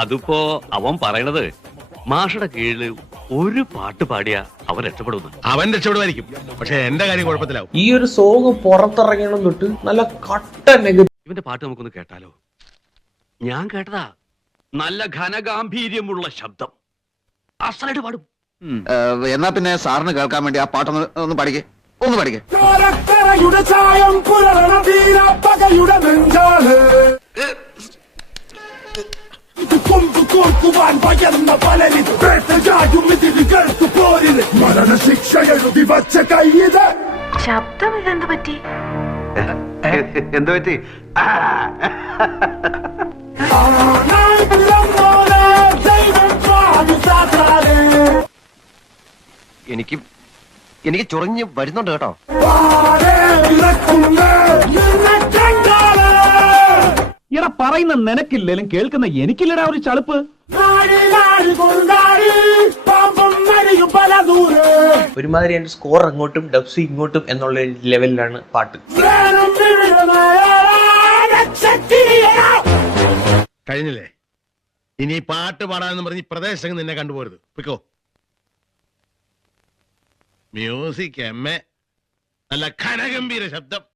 അതിപ്പോ അവൻ പറയണത് മാഷയുടെ കീഴില് ഒരു പാട്ട് പാടിയ അവൻ രക്ഷപ്പെടുന്നു. അവൻ രക്ഷപ്പെടുമായിരിക്കും, പക്ഷെ എന്റെ കാര്യം കുഴപ്പത്തിലാവും. ഈ ഒരു സോങ് പുറത്തിറങ്ങണം തൊട്ട് നല്ല കട്ട നെഗറ്റീവ്. ഇവന്റെ പാട്ട് നമുക്കൊന്ന് കേട്ടാലോ? ഞാൻ കേട്ടതാ, നല്ല ഘനഗാംഭീര്യമുള്ള ശബ്ദം, അസലായിട്ട് പാടും. എന്നാ പിന്നെ സാറിന് കേൾക്കാൻ വേണ്ടി ആ പാട്ടൊന്ന് ഒന്ന് പഠിക്കേ, ഒന്ന് പഠിക്കേ. ശബ്ദം ഇതെന്ത് പറ്റി? എന്ത് പറ്റി? എനിക്ക് ചൊറിഞ്ഞ് വരുന്നുണ്ട് കേട്ടോ. ഇട പറയുന്ന നിനക്കില്ലേലും കേൾക്കുന്ന എനിക്കില്ലടാ ഒരു ചളുപ്പ്. ഒരുമാതിരി എന്റെ സ്കോർ അങ്ങോട്ടും ഡബ്സ് ഇങ്ങോട്ടും എന്നുള്ള ലെവലിലാണ് പാട്ട്. കഴിഞ്ഞില്ലേ? ഇനി പാട്ട് പാടാന്ന് പറഞ്ഞ് പ്രദേശം നിന്നെ കണ്ടുപോരുത്. പിക്കോ. മ്യൂസിക് എം എ, നല്ല ഘനഗംഭീര ശബ്ദം.